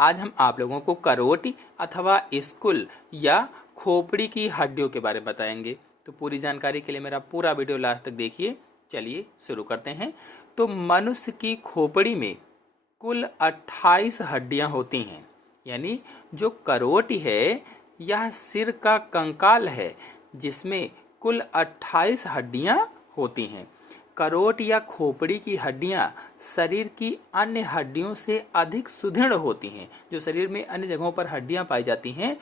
आज हम आप लोगों को करोटी अथवा स्कुल या खोपड़ी की हड्डियों के बारे में बताएंगे। तो पूरी जानकारी के लिए मेरा पूरा वीडियो लास्ट तक देखिए। चलिए शुरू करते हैं। तो मनुष्य की खोपड़ी में कुल 28 हड्डियां होती हैं। यानी जो करोटी है यह सिर का कंकाल है जिसमें कुल 28 हड्डियां होती हैं। करोट या खोपड़ी की हड्डियां शरीर की अन्य हड्डियों से अधिक सुदृढ़ होती हैं। जो शरीर में अन्य जगहों पर हड्डियां पाई जाती हैं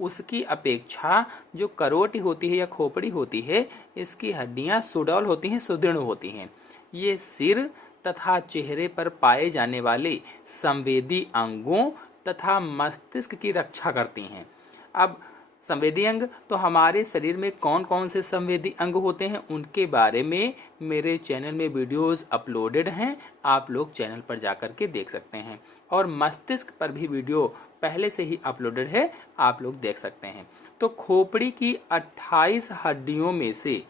उसकी अपेक्षा जो करोट होती है या खोपड़ी होती है इसकी हड्डियां सुडौल होती हैं, सुदृढ़ होती हैं। ये सिर तथा चेहरे पर पाए जाने वाले संवेदी अंगों तथा मस्तिष्क की रक्षा करती हैं। अब संवेदी अंग तो हमारे शरीर में कौन कौन से संवेदी अंग होते हैं उनके बारे में मेरे चैनल में वीडियोस अपलोडेड हैं, आप लोग चैनल पर जाकर के देख सकते हैं। और मस्तिष्क पर भी वीडियो पहले से ही अपलोडेड है, आप लोग देख सकते हैं। तो खोपड़ी की 28 हड्डियों में से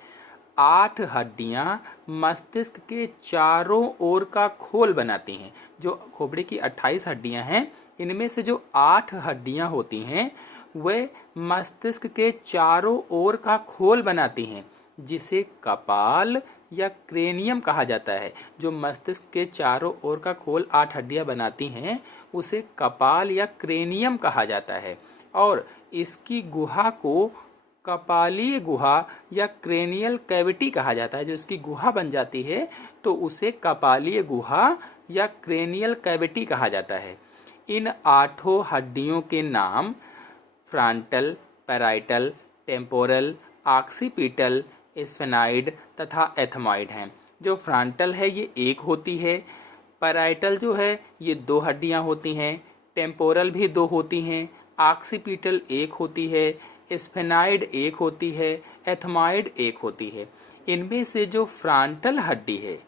8 हड्डियां मस्तिष्क के चारों ओर का खोल बनाती हैं। जो खोपड़ी की 28 हड्डियां हैं इनमें से जो 8 हड्डियां होती हैं वे मस्तिष्क के चारों ओर का खोल बनाती हैं जिसे कपाल या क्रेनियम कहा जाता है। जो मस्तिष्क के चारों ओर का खोल 8 हड्डियां बनाती हैं उसे कपाल या क्रेनियम कहा जाता है। और इसकी गुहा को कपालीय गुहा या क्रेनियल कैविटी कहा जाता है। जो इसकी गुहा बन जाती है तो उसे कपालीय गुहा या क्रेनियल कैविटी कहा जाता है। इन 8 हड्डियों के नाम फ्रंटल, पैराइटल, टेम्पोरल, ऑक्सीपिटल, स्फेनाइड तथा एथमॉइड हैं। जो फ्रंटल है ये 1 होती है, पैराइटल जो है ये 2 हड्डियां होती हैं, टेम्पोरल भी 2 होती हैं, ऑक्सीपिटल 1 होती है, स्फेनाइड 1 होती है, एथमॉइड 1 होती है। इनमें से जो फ्रंटल हड्डी है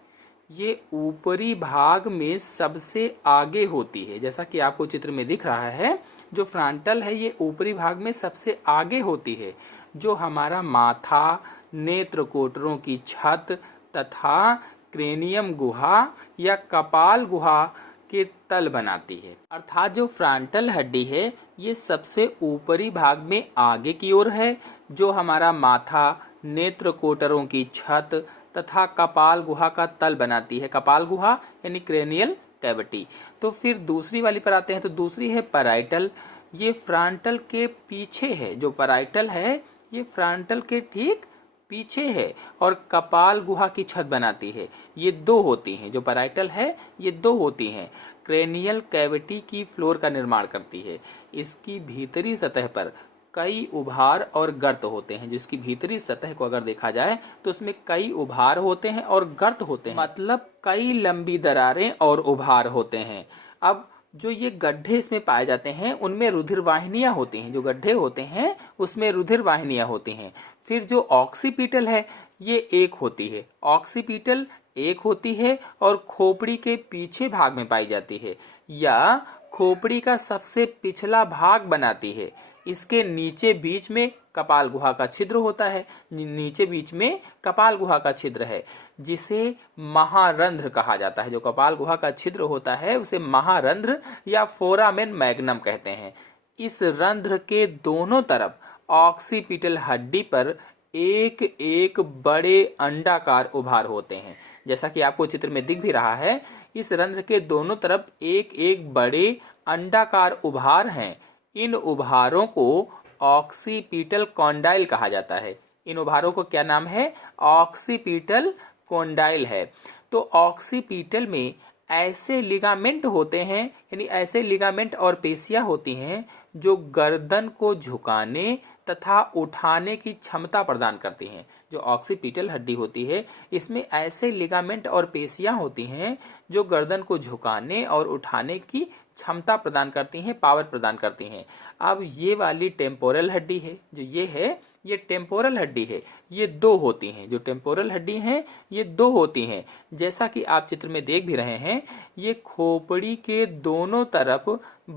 ये ऊपरी भाग में सबसे आगे होती है। जैसा कि आपको चित्र में दिख रहा है, जो फ्रंटल है ये ऊपरी भाग में सबसे आगे होती है। जो हमारा माथा, नेत्र कोटरों की छत तथा क्रेनियम गुहा या कपाल गुहा के तल बनाती है। अर्थात जो फ्रंटल हड्डी है ये सबसे ऊपरी भाग में आगे की ओर है। जो हमारा माथा, नेत्र कोटरों की छत तथा कपाल गुहा का तल बनाती है। कपाल गुहा यानी क्रेनियल कैविटी। तो फिर दूसरी वाली पर आते हैं। तो दूसरी है पैराइटल। ये फ्रंटल के पीछे है। जो पैराइटल है ये फ्रंटल के ठीक पीछे है और कपाल गुहा की छत बनाती है। ये 2 होती हैं। जो पैराइटल है ये 2 होती हैं। क्रेनियल कैविटी की फ्लोर का निर्माण करती है। इसकी भीतरी सतह पर कई उभार और गर्त होते हैं। जिसकी भीतरी सतह को अगर देखा जाए तो उसमें कई उभार होते हैं और गर्त होते हैं, मतलब कई लंबी दरारें और उभार होते हैं। अब जो ये गड्ढे इसमें पाए जाते हैं उनमें रुधिर वाहिनियां होती हैं। जो गड्ढे होते हैं उसमें रुधिर वाहिनियां होती हैं। फिर जो ऑक्सीपिटल है ये 1 होती है। ऑक्सीपिटल 1 होती है और खोपड़ी के पीछे भाग में पाई जाती है या खोपड़ी का सबसे पिछला भाग बनाती है। इसके नीचे बीच में कपाल गुहा का छिद्र होता है। नीचे बीच में कपाल गुहा का छिद्र है जिसे महारंध्र कहा जाता है। जो कपाल गुहा का छिद्र होता है उसे महारंध्र या फोरामेन मैग्नम कहते हैं। इस रंध्र के दोनों तरफ ऑक्सीपिटल हड्डी पर एक एक बड़े अंडाकार उभार होते हैं। जैसा कि आपको चित्र में दिख भी रहा है, इस रंध्र के दोनों तरफ एक एक बड़े अंडाकार उभार हैं। इन उभारों को ऑक्सीपिटल कॉन्डाइल कहा जाता है। इन उभारों को क्या नाम है? ऑक्सीपिटल कॉन्डाइल है। तो ऑक्सीपिटल में ऐसे लिगामेंट होते हैं, यानी ऐसे लिगामेंट और पेशियां होती हैं जो गर्दन को झुकाने तथा उठाने की क्षमता प्रदान करती हैं। जो ऑक्सीपिटल हड्डी होती है इसमें ऐसे लिगामेंट और पेशियां होती हैं जो गर्दन को झुकाने और उठाने की क्षमता प्रदान करती हैं, पावर प्रदान करती हैं। अब ये वाली टेम्पोरल हड्डी है, जो ये है ये टेम्पोरल हड्डी है। ये 2 होती हैं। जो टेम्पोरल हड्डी हैं ये 2 होती हैं। जैसा कि आप चित्र में देख भी रहे हैं, ये खोपड़ी के दोनों तरफ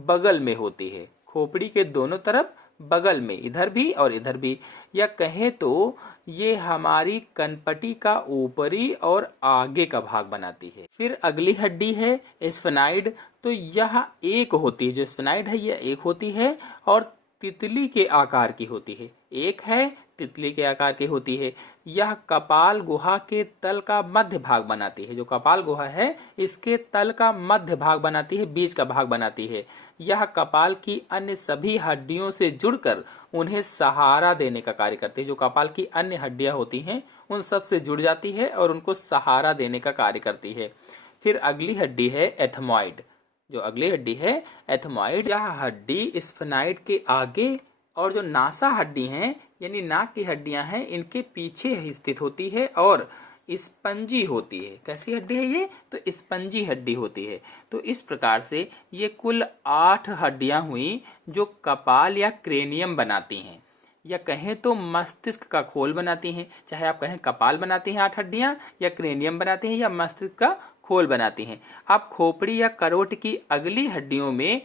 बगल में होती है। खोपड़ी के दोनों तरफ बगल में, इधर भी और इधर भी, या कहें तो ये हमारी कनपटी का ऊपरी और आगे का भाग बनाती है। फिर अगली हड्डी है स्फेनाइड। तो यह एक होती है, जो स्फेनाइड है यह एक होती है और तितली के आकार की होती है। एक है, तितली के आकार की होती है। यह कपाल गुहा के तल का मध्य भाग बनाती है। जो कपाल गुहा है इसके तल का मध्य भाग बनाती है, बीच का भाग बनाती है। यह कपाल की अन्य सभी हड्डियों से जुड़कर उन्हें सहारा देने का कार्य करती है। जो कपाल की अन्य हड्डियां होती हैं उन सब से जुड़ जाती है और उनको सहारा देने का कार्य करती है। फिर अगली हड्डी है एथमॉइड। जो अगली हड्डी है एथमॉइड, यह हड्डी स्फेनाइड के आगे और जो नासा हड्डी हैं यानी नाक की हड्डियां हैं इनके पीछे स्थित होती है और स्पंजी होती है। कैसी हड्डी है ये? तो स्पंजी हड्डी होती है। तो इस प्रकार से ये कुल 8 हड्डियां हुई जो कपाल या क्रेनियम बनाती हैं, या कहें तो मस्तिष्क का खोल बनाती हैं। चाहे आप कहें कपाल बनाती हैं 8 हड्डियां, या क्रेनियम बनाती हैं, या मस्तिष्क का खोल बनाती हैं। अब खोपड़ी या करोट की अगली हड्डियों में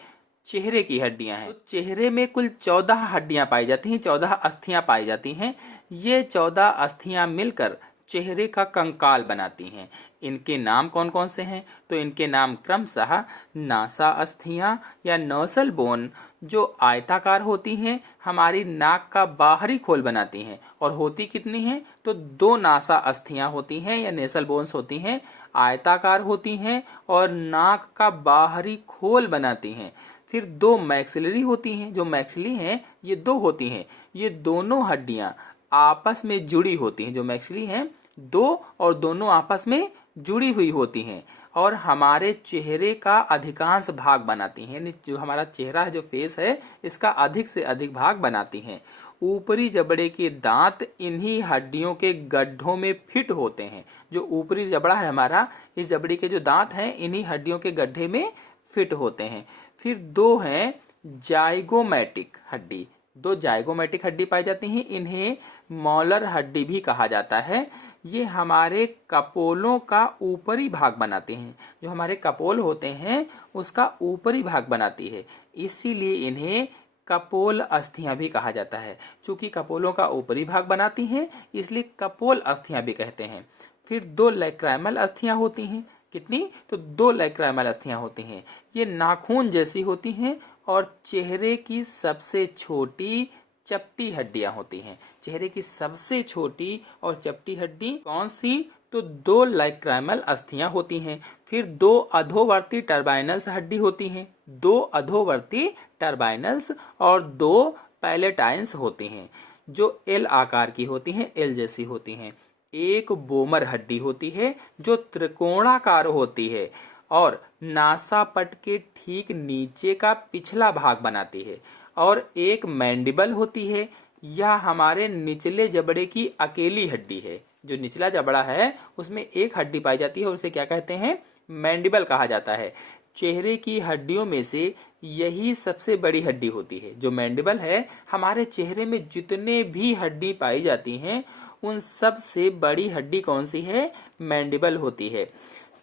चेहरे की हड्डियां हैं। तो चेहरे में कुल 14 हड्डियां पाई जाती हैं, 14 अस्थियां पाई जाती हैं। ये 14 अस्थियां मिलकर चेहरे का कंकाल बनाती हैं। इनके नाम कौन कौन से हैं? तो इनके नाम क्रमशः नासा अस्थियां या नोसल बोन, जो आयताकार होती हैं, हमारी नाक का बाहरी खोल बनाती हैं। और होती कितनी हैं? तो 2 नासा अस्थियां होती हैं या नेसल बोन्स होती हैं, आयताकार होती हैं और नाक का बाहरी खोल बनाती हैं। फिर 2 मैक्सिलरी होती हैं। जो मैक्सिली हैं ये 2 होती हैं। ये दोनों हड्डियां आपस में जुड़ी होती हैं। जो मैक्सिली हैं 2 और दोनों आपस में जुड़ी हुई होती हैं और हमारे चेहरे का अधिकांश भाग बनाती हैं। जो हमारा चेहरा है, जो फेस है, इसका अधिक से अधिक भाग बनाती हैं। ऊपरी जबड़े के दांत इन्हीं हड्डियों के गड्ढों में फिट होते हैं। जो ऊपरी जबड़ा है हमारा, इस जबड़े के जो दांत हैं इन्हीं हड्डियों के गड्ढे में फिट होते हैं। फिर 2 हैं जाइगोमैटिक हड्डी। 2 जाइगोमैटिक हड्डी पाई जाती हैं। इन्हें मॉलर हड्डी भी कहा जाता है। ये हमारे कपोलों का ऊपरी भाग बनाते हैं। जो हमारे कपोल होते हैं उसका ऊपरी भाग बनाती है, इसीलिए इन्हें कपोल अस्थियां भी कहा जाता है। चूंकि कपोलों का ऊपरी भाग बनाती हैं इसलिए कपोल अस्थियां भी कहते हैं। फिर 2 लैक्राइमल अस्थियां होती हैं। कितनी? तो 2 लैक्राइमल अस्थियां होती हैं। ये नाखून जैसी होती हैं और चेहरे की सबसे छोटी चपटी हड्डियां होती हैं। चेहरे की सबसे छोटी और चपटी हड्डी कौन सी? तो 2 लैक्राइमल अस्थियां होती हैं। फिर 2 अधोवर्ती टर्बाइनल्स हड्डी होती हैं। 2 अधोवर्ती टर्बाइनल्स और 2 पैलेटाइन्स होती हैं जो एल आकार की होती हैं, एल जैसी होती हैं। एक बोमर हड्डी होती है जो त्रिकोणाकार होती है और नासापट के ठीक नीचे का पिछला भाग बनाती है। और एक मैंडिबल होती है, यह हमारे निचले जबड़े की अकेली हड्डी है। जो निचला जबड़ा है उसमें एक हड्डी पाई जाती है और उसे क्या कहते हैं? मैंडिबल कहा जाता है। चेहरे की हड्डियों में से यही सबसे बड़ी हड्डी होती है। जो मैंडिबल है, हमारे चेहरे में जितने भी हड्डी पाई जाती हैं उन सब से बड़ी हड्डी कौन सी है? मैंडिबल होती है,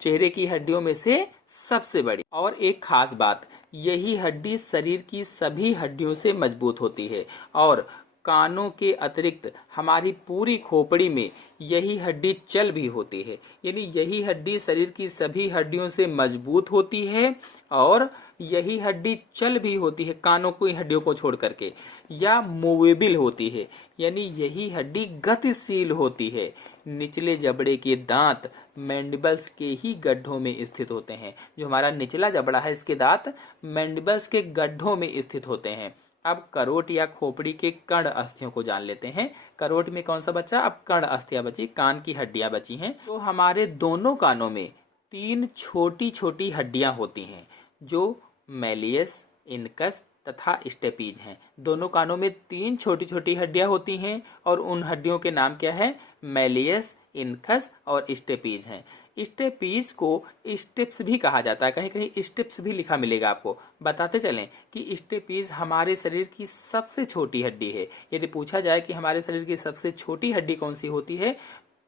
चेहरे की हड्डियों में से सबसे बड़ी। और एक खास बात, यही हड्डी शरीर की सभी हड्डियों से मजबूत होती है और कानों के अतिरिक्त हमारी पूरी खोपड़ी में यही हड्डी चल भी होती है। यानी यही हड्डी शरीर की सभी हड्डियों से मजबूत होती है और यही हड्डी चल भी होती है, कानों की हड्डियों को छोड़ करके, या मूवेबल होती है। यानी यही हड्डी गतिशील होती है। निचले जबड़े के दांत मैंडिबल्स के ही गड्ढों में स्थित होते हैं। जो हमारा निचला जबड़ा है इसके दांत मैंडिबल्स के गड्ढों में स्थित होते हैं। अब करोट या खोपड़ी के कर्ण अस्थियों को जान लेते हैं। करोट में कौन सा बचा? अब कर्ण अस्थियां बची, कान की हड्डियां बची हैं। तो हमारे दोनों कानों में 3 छोटी छोटी हड्डियां होती हैं जो मैलियस, इनकस तथा स्टेपीज हैं। दोनों कानों में 3 छोटी छोटी हड्डियां होती हैं और उन हड्डियों के नाम क्या है? मैलियस, इनकस और स्टेपीज हैं। स्टेपीज को स्टिप्स भी कहा जाता है, कहीं कहीं स्टिप्स भी लिखा मिलेगा आपको। बताते चलें कि स्टेपीज हमारे शरीर की सबसे छोटी हड्डी है। यदि पूछा जाए कि हमारे शरीर की सबसे छोटी हड्डी कौन सी होती है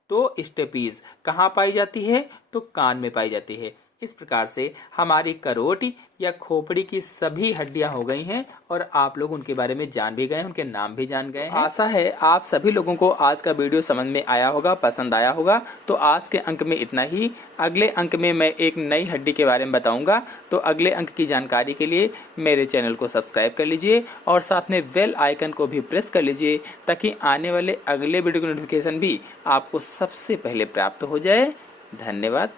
तो स्टेपीज कहाँ पाई जाती है? तो कान में पाई जाती है। इस प्रकार से हमारी करोटी या खोपड़ी की सभी हड्डियां हो गई हैं और आप लोग उनके बारे में जान भी गए हैं, उनके नाम भी जान गए हैं। आशा है आप सभी लोगों को आज का वीडियो समझ में आया होगा, पसंद आया होगा। तो आज के अंक में इतना ही। अगले अंक में मैं एक नई हड्डी के बारे में बताऊंगा। तो अगले अंक की जानकारी के लिए मेरे चैनल को सब्सक्राइब कर लीजिए और साथ में बेल आइकन को भी प्रेस कर लीजिए ताकि आने वाले अगले वीडियो की नोटिफिकेशन भी आपको सबसे पहले प्राप्त हो जाए। धन्यवाद।